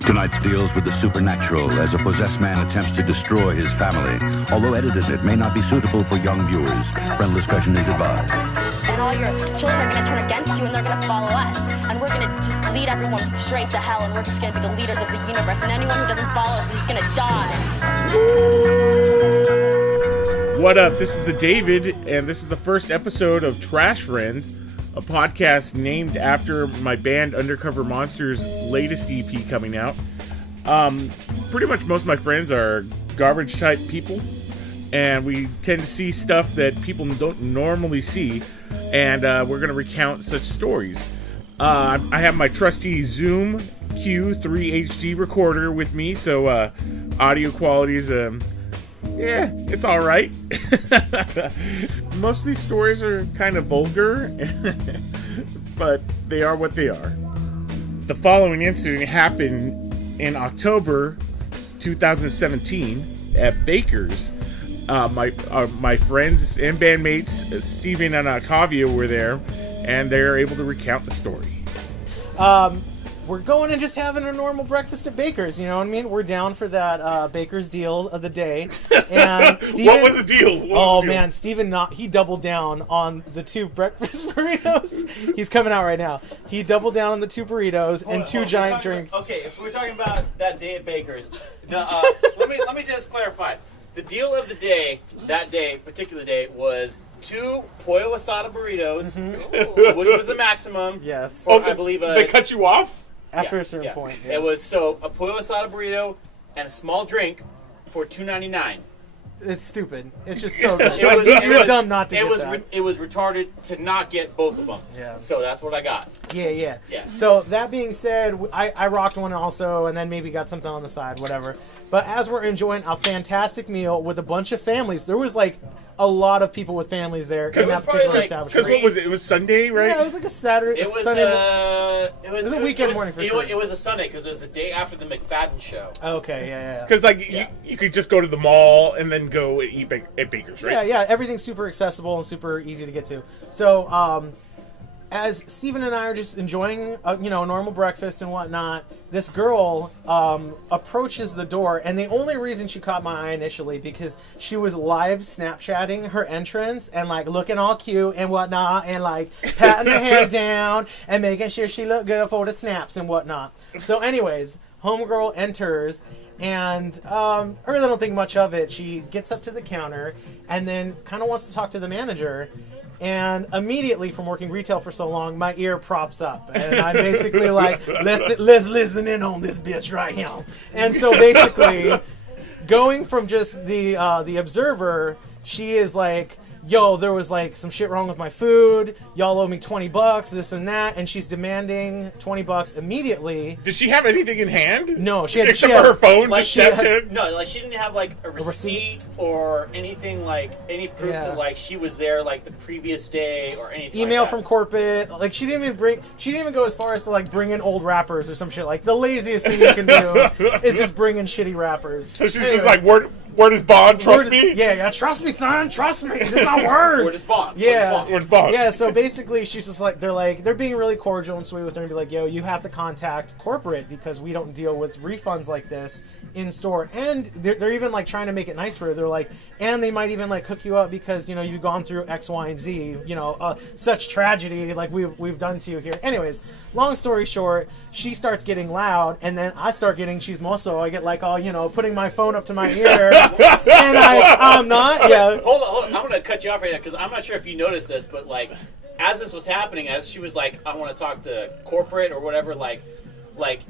Tonight's deals with the supernatural as a possessed man attempts to destroy his family. Although edited, it may not be suitable for young viewers. Parental discretion is advised. And all your children are going to turn against you and they're going to follow us. And we're going to just lead everyone straight to hell and we're just going to be the leaders of the universe. And anyone who doesn't follow us is going to die. What up? This is the David, and this is the first episode of Trash Friends, a podcast named after my band Undercover Monsters' latest EP coming out. Pretty much most of my friends are garbage type people, and we tend to see stuff that people don't normally see, and we're going to recount such stories. I have my trusty Zoom Q3 HD recorder with me, so audio quality is it's all right. Most of these stories are kind of vulgar, but they are what they are. The following incident happened in October 2017 at Baker's. My friends and bandmates, Steven and Octavia, were there, and they're able to recount the story. We're going and just having a normal breakfast at Baker's, you know what I mean? We're down for that Baker's deal of the day. And Steven, What was the deal? Man, Steven, he doubled down on the 2 breakfast burritos. He's coming out right now. He doubled down on the 2 burritos and 2 giant drinks. Okay, if we're talking about that day at Baker's, let me just clarify. The deal of the day, that day, particular day, was 2 pollo asada burritos, which was the maximum. Yes. For, I believe they cut you off? After a certain point. Yes. It was a pollo asada burrito and a small drink for $2.99. It's stupid. It's just so good. You're dumb not to get that. It was retarded to not get both of them. Yeah. So that's what I got. Yeah. Yeah. So that being said, I rocked one also, and then maybe got something on the side, whatever. But as we're enjoying a fantastic meal with a bunch of families, there was like a lot of people with families there in that particular establishment. Because what was it? It was Sunday, right? Yeah, it was like a Saturday. It was Sunday. It was a weekend morning for sure. It was a Sunday because it was the day after the McFadden show. Okay, yeah. Because you could just go to the mall and then go and eat at Baker's, right? Yeah. Everything's super accessible and super easy to get to. So, as Steven and I are just enjoying, a normal breakfast and whatnot, this girl approaches the door, and the only reason she caught my eye initially because she was live Snapchatting her entrance and like looking all cute and whatnot, and like patting the hair down and making sure she looked good for the snaps and whatnot. So, anyways, homegirl enters. And I really don't think much of it. She gets up to the counter and then kind of wants to talk to the manager. And immediately, from working retail for so long, my ear props up. And I'm basically like, let's listen in on this bitch right here. And so basically, going from just the observer, she is like, yo, there was like some shit wrong with my food. Y'all owe me $20, this and that. And she's demanding $20 immediately. Did she have anything in hand? No, she had except for her phone. Like just she had, no, like she didn't have like a receipt or anything, like any proof that like she was there like the previous day or anything. Email like that. from corporate. Like she didn't even go as far as to like bring in old rappers or some shit. Like the laziest thing you can do is just bring in shitty rappers. So she's just like, word is bond, trust me? Yeah, trust me, son, trust me. This is my word. Word is bond. Yeah. Word is bond. Yeah, so basically she's just like, they're being really cordial and sweet with her and be like, yo, you have to contact corporate because we don't deal with refunds like this in store. And they're even like trying to make it nice for her. They're like, and they might even like hook you up because, you've gone through X, Y, and Z, such tragedy like we've done to you here. Anyways, long story short, she starts getting loud and then I start getting chismoso. I get like all, putting my phone up to my ear and I'm not, yeah. Hold on. I'm going to cut you off right there because I'm not sure if you noticed this, but like as this was happening, as she was like, I want to talk to corporate or whatever, like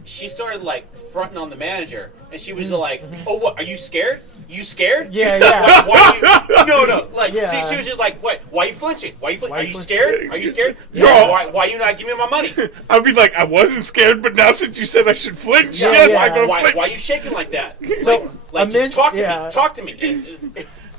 she started like fronting on the manager and she was like, oh, what, are you scared? You scared? Yeah. Like, why you, no. Like, Yeah. she was just like, what? Why are you flinching? Are you scared? Are you scared? Yeah. Why you not giving me my money? I'd be like, I wasn't scared, but now since you said I should flinch, Yeah, yes, yeah. I'm gonna Why flinch. are you shaking like that? So, Just talk to me.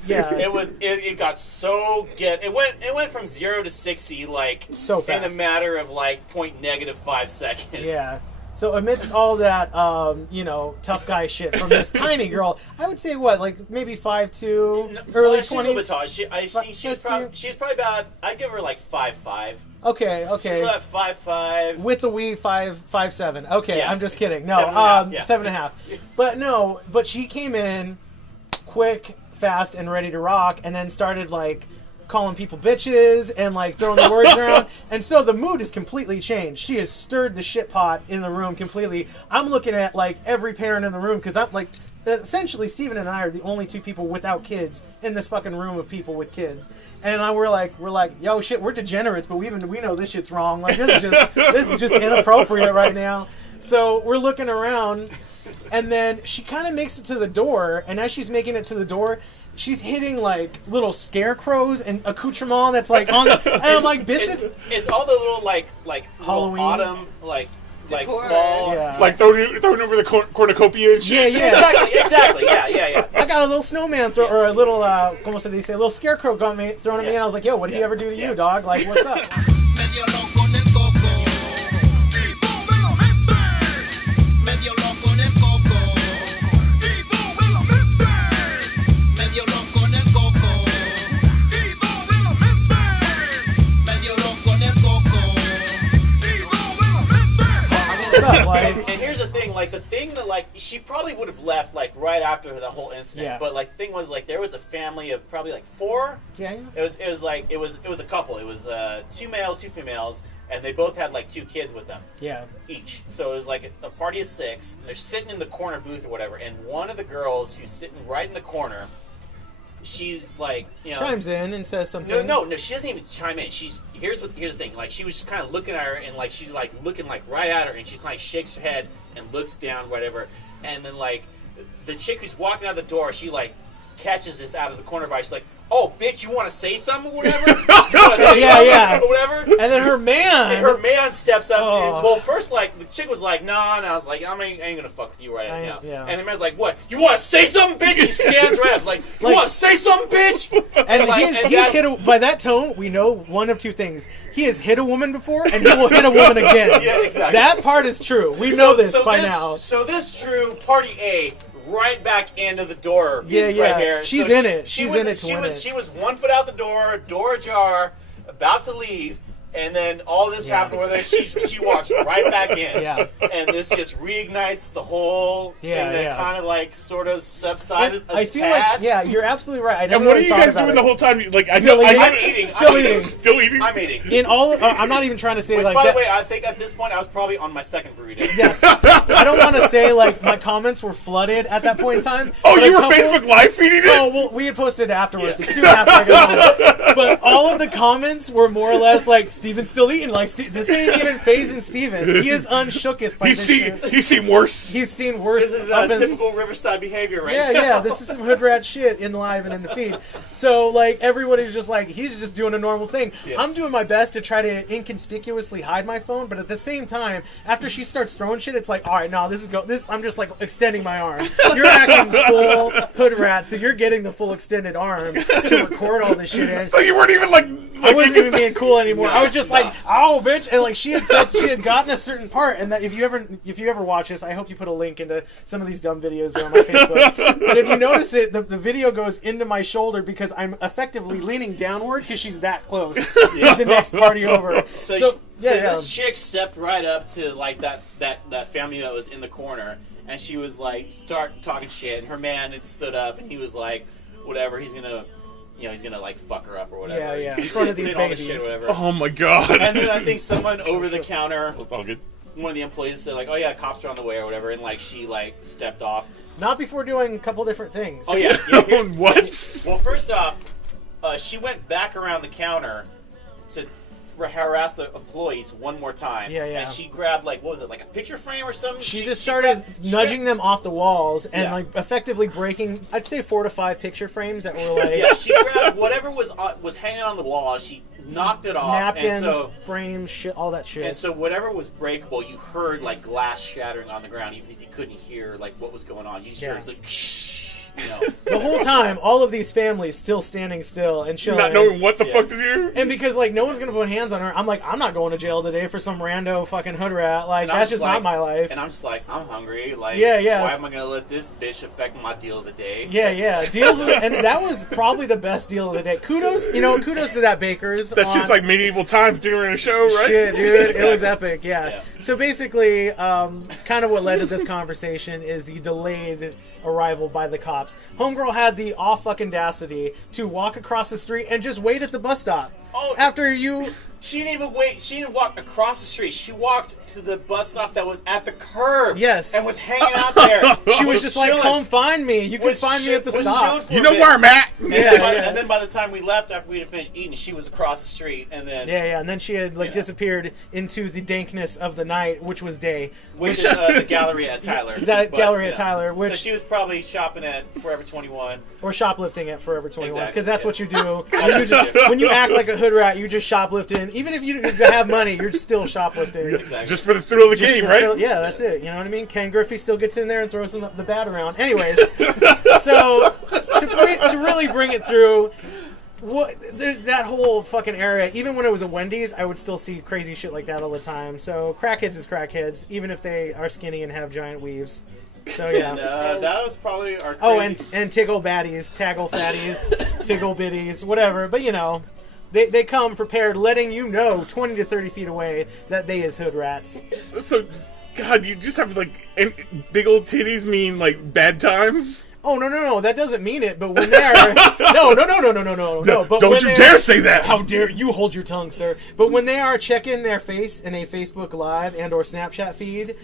Yeah. It got so it went from 0 to 60 like So in a fast. matter of like .-5 seconds. Yeah. So amidst all that, tough guy shit from this tiny girl, I would say like maybe 5'2", early 20s. She's a little bit tall. She's probably about. I'd give her like 5'5". Okay. She's about 5'5". With the Wii 5'7". Okay, Yeah. I'm just kidding. No, 7.5, yeah. 7.5. But she came in quick, fast, and ready to rock, and then started like calling people bitches and like throwing the words around. And so the mood is completely changed. She has stirred the shit pot in the room completely. I'm looking at like every parent in the room because I'm like, essentially Steven and I are the only two people without kids in this fucking room of people with kids. And we're like, yo, shit, we're degenerates, but we know this shit's wrong. Like this is just inappropriate right now. So we're looking around, and then she kind of makes it to the door. And as she's making it to the door, she's hitting like little scarecrows and accoutrement that's like on the. And I'm like, bitch, it's all the little like Halloween. little autumn like Decor. fall. Yeah. Like throwing over the cornucopia and shit. Yeah. Exactly. Yeah. I got a little snowman or a little, como se dice, a little scarecrow thrown at me, and I was like, yo, what did he ever do to you, dog? Like, what's up? Medio loco en el coco. Y todo la mente. Medio loco en el coco. Y todo la mente. Medio loco en el coco. Y todo la mente. Medio loco en el coco. Y todo la mente. What's up? Like, And here's the thing, like the thing that like she probably would have left like right after the whole incident. Yeah. But like the thing was like there was a family of probably like 4. yeah. It was a couple. It was 2 males, 2 females, and they both had like 2 kids with them Yeah. each. So it was like a party of 6, and they're sitting in the corner booth or whatever. And one of the girls who's sitting right in the corner, she's like, Chimes in and says something. No, she doesn't even chime in. Here's the thing. Like she was just kind of looking at her, and like she's like looking like right at her, and she kind of shakes her head and looks down, whatever. And then like the chick who's walking out the door, she like catches this out of the corner of her eye. She's like, "Oh, bitch, you want to say something or whatever? You want to say something or whatever?" And then her man. And her man steps up. Oh. And, well, first, like, the chick was like, nah, and I was like, I ain't gonna fuck with you right now. Yeah. And the man's like, what? You want to say something, bitch? He stands right up, like, you want to say something, bitch? And like, he's hit by that tone, we know one of 2 things. He has hit a woman before, and he will hit a woman again. Yeah, exactly. That part is true. We know this by now. So this true party A right back into the door. Yeah. Right here. She's So in it. She's in it to win it. She was 1 foot out the door ajar, about to leave. And then all this happened with her. She walks right back in. Yeah. And this just reignites the whole thing that kind of like sort of subsided a I feel tad. like, you're absolutely right. I never And what are really you thought guys about doing it. the whole time? Like, Still eating. I'm eating. Still I'm eating. Still eating? I'm eating. In all, I'm not even trying to say Which, like by that. the way, I think at this point I was probably on my 2nd burrito. Yes. I don't want to say like my comments were flooded at that point in time. Oh, but you a were couple- Facebook Live feeding it? Oh, well, we had posted it afterwards. As soon after I got home. But all of the comments were more or less like, Steven's still eating. Like, this ain't even phasing Steven. He is unshooketh by this shit. He's seen worse. He's seen worse. This is up in- typical Riverside behavior right Yeah, now. yeah. This is some hood rat shit in live and in the feed. So, like, everybody's just like, he's just doing a normal thing. Yeah. I'm doing my best to try to inconspicuously hide my phone, but at the same time, after she starts throwing shit, it's like, all right, no, this. I'm just like extending my arm. You're acting full hood rat, so you're getting the full extended arm to record all this shit in. So you weren't even like I wasn't even being cool anymore. I was just no. like, "Oh, bitch!" And like she had said, she had gotten a certain part, and that if you ever watch this, I hope you put a link into some of these dumb videos on my Facebook. But if you notice it, the video goes into my shoulder because I'm effectively leaning downward because she's that close to the next party over. So this chick stepped right up to like that family that was in the corner, and she was like start talking shit, and her man had stood up, and he was like, whatever, he's gonna like fuck her up or whatever. Yeah, in front of these Saying all this babies. shit or whatever. Oh my god. And then I think someone over the counter, It's all good. one of the employees said like, "Oh yeah, cops are on the way" or whatever, and like she like stepped off. Not before doing a couple different things. Oh yeah. What? Well, first off, she went back around the counter to harass the employees one more time. Yeah. And she grabbed like, what was it, like a picture frame or something? She just started nudging them off the walls and Yeah. like effectively breaking, I'd say 4 to 5 picture frames that were like Yeah, she grabbed whatever was hanging on the wall. She knocked it off. napkins, And so, frames, shit, all that shit. and so whatever was breakable, you heard like glass shattering on the ground, even if you couldn't hear like what was going on. You just heard it was like, The whole time, all of these families still standing still and chilling. Not knowing what the fuck to do. And because, like, no one's going to put hands on her, I'm like, I'm not going to jail today for some rando fucking hood rat. Like, that's just not my life. And I'm just like, I'm hungry. Like, Yeah. why am I going to let this bitch affect my deal of the day? Yeah. And that was probably the best deal of the day. Kudos to that Baker's. That's just like medieval times during a show, right? Shit, dude. It was epic, yeah. So basically, kind of what led to this conversation is the delayed arrival by the cops. Homegirl had the audacity to walk across the street and just wait at the bus stop. Oh, after you... She didn't even wait. She didn't walk across the street. She walked to the bus stop that was at the curb. Yes. And was hanging out there. She was just like, come find me. You can find me at the stop. You know where I'm at. And then by the time we left, after we had finished eating, she was across the street. And then and then she had disappeared into the dankness of the night, which was day. Which is the Galleria at Tyler. Galleria at Tyler. Which, so she was probably shopping at Forever 21. Or shoplifting at Forever 21. Because that's what you do. Exactly. When you act like a hood rat, you just shoplifting. Even if you have money, you're still shoplifting. Exactly. Just for the thrill of the game, right? Yeah, that's it. You know what I mean? Ken Griffey still gets in there and throws the bat around. Anyways, so to really bring it through, there's that whole fucking area. Even when it was a Wendy's, I would still see crazy shit like that all the time. So crackheads is crackheads, even if they are skinny and have giant weaves. So yeah. And that was probably our crazy... Oh, and tickle baddies, taggle fatties, tickle biddies, whatever. But you know, they come prepared, letting you know 20 to 30 feet away that they is hood rats. So, God, you just have like big old titties mean like bad times? Oh no! That doesn't mean it. But when they're no. But don't you dare say that! How dare you hold your tongue, sir? But when they are checking their face in a Facebook Live and or Snapchat feed,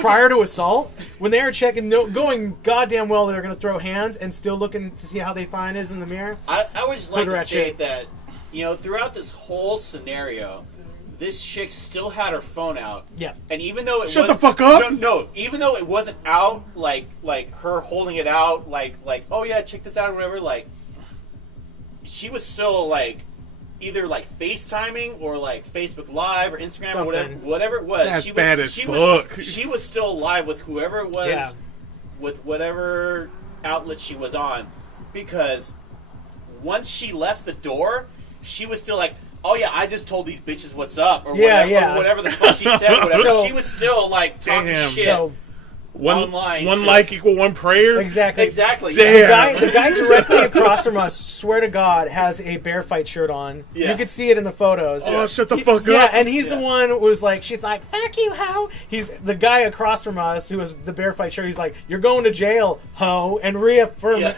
prior to assault, when they are checking, going goddamn well, they're going to throw hands and still looking to see how they find is in the mirror. I would just like to state that, throughout this whole scenario, this chick still had her phone out. Yeah. And even though it Shut the fuck up! No, even though it wasn't out, like her holding it out, like, oh yeah, check this out or whatever, like, she was still, like, either, like, FaceTiming or, like, Facebook Live or Instagram Something. or whatever it was. That's bad as fuck. She was still live with whoever it was, with whatever outlet she was on, because once she left the door, she was still like, oh yeah, I just told these bitches what's up, or whatever the fuck she said, whatever. So, she was still like talking shit. So, online. One like equal one prayer? Exactly. Damn. The guy directly across from us, swear to God, has a bear fight shirt on. Yeah. You could see it in the photos. Oh, shut the fuck up. Yeah, and he's the one who was like, she's like, fuck you, ho. He's the guy across from us who has the bear fight shirt. He's like, you're going to jail, ho, and reaffirms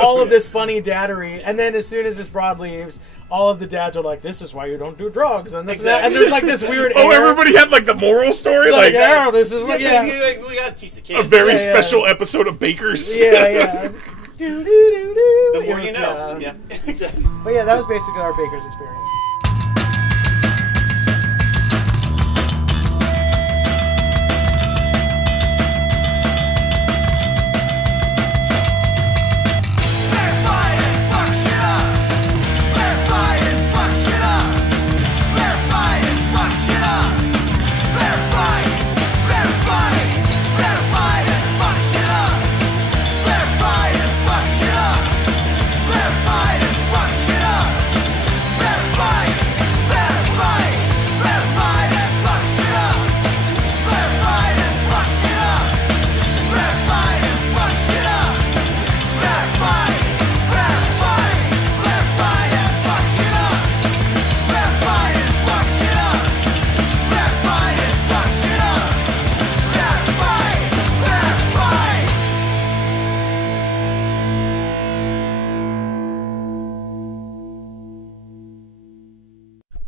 all of this funny daddery. And then as soon as this broad leaves, all of the dads are like, this is why you don't do drugs, and this and that. And there's like this weird everybody had like the moral story, this is what, we gotta teach the kids. A very special episode of Bakers. Yeah. The more you know. Yeah, exactly. But yeah, that was basically our Baker's experience.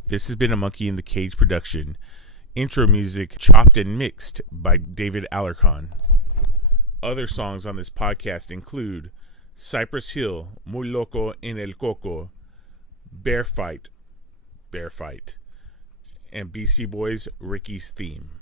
This has been a Monkey in the Cage production. Intro music chopped and mixed by David Alarcon. Other songs on this podcast include Cypress Hill, Muy Loco en el Coco, Bear Fight, and Beastie Boys' Ricky's Theme.